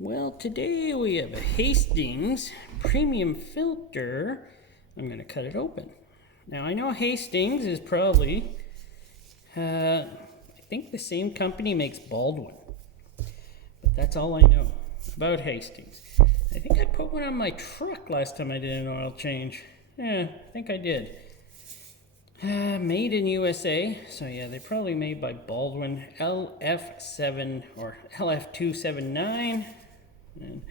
Well, today we have a Hastings premium filter. I'm going to cut it open. Now, I know Hastings is probably, I think the same company makes Baldwin. But that's all I know about Hastings. I think I put one on my truck last time I did an oil change. Yeah, I think I did. Made in USA, so yeah, they're probably made by Baldwin, LF7 or LF279. And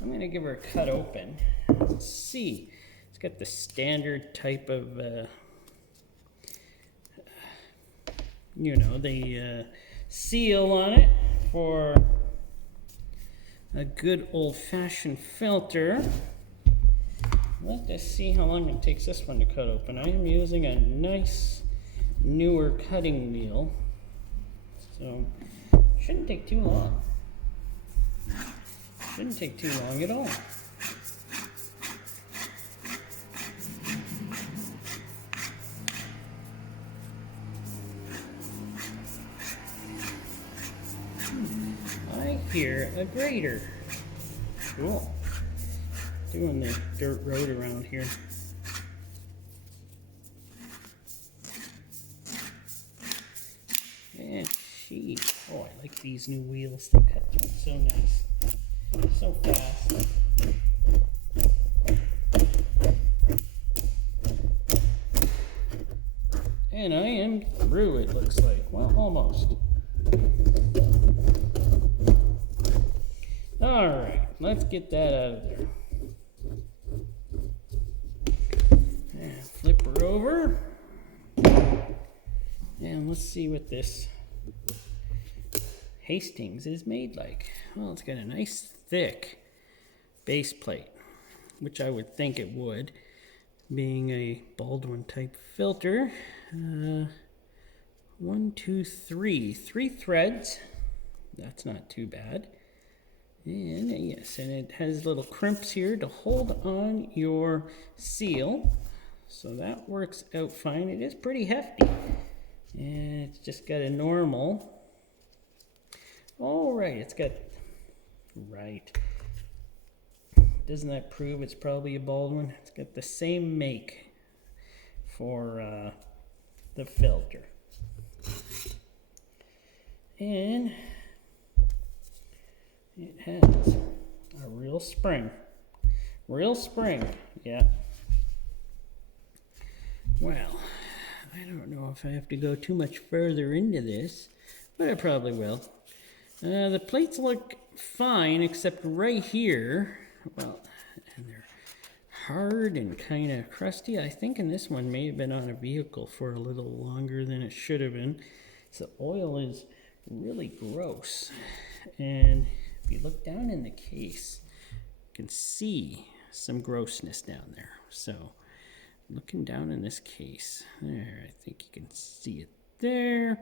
I'm going to give her a cut open. Let's see. It's got the standard type of, the seal on it for a good old-fashioned filter. Let's see how long it takes this one to cut open. I am using a nice newer cutting wheel, so shouldn't take too long. Shouldn't take too long at all. I hear a grater. Cool. Doing the dirt road around here. And oh, I like these new wheels. They cut through so nice. So fast. And I am through, it looks like. Well, almost. Alright, let's get that out of there. And flip her over. And let's see what this Hastings is made like. Well, it's got a nice thick base plate, which I would think it would, being a Baldwin type filter. 1, 2, 3. 3 threads. That's not too bad. And yes, and it has little crimps here to hold on your seal. So that works out fine. It is pretty hefty. And it's just got a normal. Oh, right, it's got, right. Doesn't that prove it's probably a Baldwin? It's got the same make for the filter. And it has a real spring. Real spring, yeah. Well, I don't know if I have to go too much further into this, but I probably will. The plates look fine, except right here, well, and they're hard and kind of crusty. I think in this one may have been on a vehicle for a little longer than it should have been. So oil is really gross. And if you look down in the case, you can see some grossness down there. So looking down in this case, there, I think you can see it there.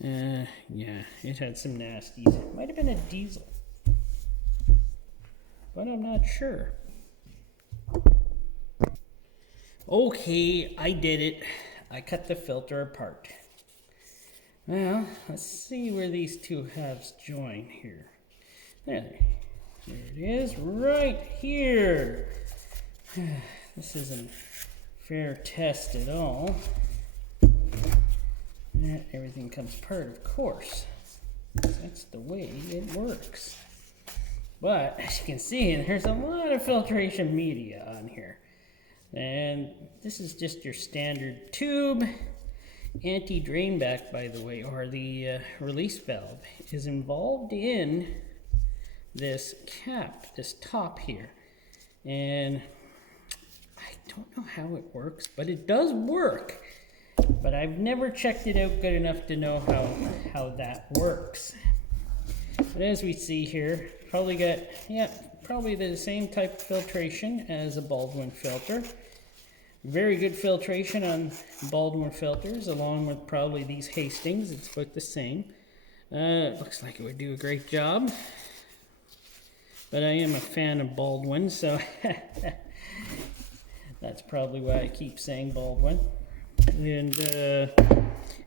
Yeah, it had some nasties. It might have been a diesel, but I'm not sure. Okay, I did it. I cut the filter apart. Well, let's see where these two halves join here. There it is, right here. This isn't a fair test at all. Everything comes apart, of course. That's the way it works. But as you can see, there's a lot of filtration media on here. And this is just your standard tube. Anti-drain back, by the way, or the release valve is involved in this cap, this top here. And I don't know how it works, but it does work. But I've never checked it out good enough to know how that works. But as we see here, probably got, yeah, probably the same type of filtration as a Baldwin filter. Very good filtration on Baldwin filters, along with probably these Hastings. It's about the same. It looks like it would do a great job. But I am a fan of Baldwin, so that's probably why I keep saying Baldwin. And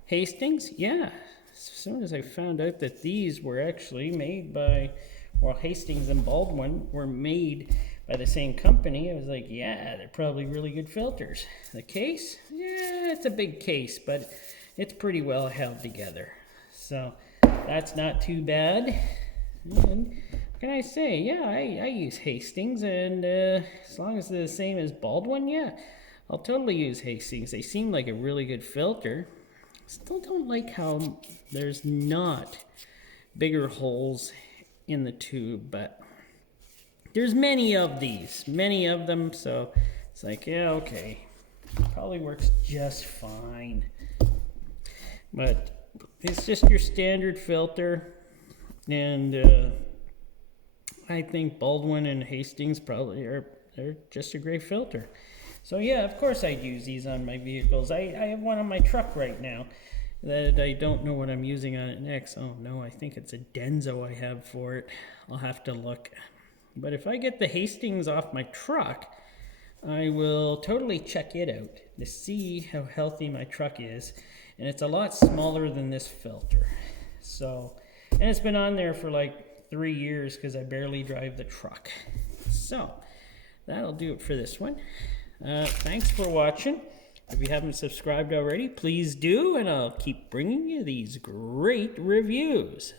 Hastings, yeah. As soon as I found out that these were actually made by while Hastings and Baldwin were made by the same company, I was like, yeah, they're probably really good filters. The case, yeah, it's a big case, but it's pretty well held together. So that's not too bad. And what can I say? Yeah, I use Hastings, and as long as they're the same as Baldwin, yeah, I'll totally use Hastings. They seem like a really good filter. Still don't like how there's not bigger holes in the tube, but there's many of them, so it's like, yeah, okay, probably works just fine. But it's just your standard filter, and I think Baldwin and Hastings probably they're just a great filter. So yeah, of course I'd use these on my vehicles. I have one on my truck right now that I don't know what I'm using on it next. Oh no, I think it's a Denso I have for it. I'll have to look. But if I get the Hastings off my truck, I will totally check it out to see how healthy my truck is. And it's a lot smaller than this filter. So, and it's been on there for like 3 years because I barely drive the truck. So, that'll do it for this one. Thanks for watching. If you haven't subscribed already, please do, and I'll keep bringing you these great reviews.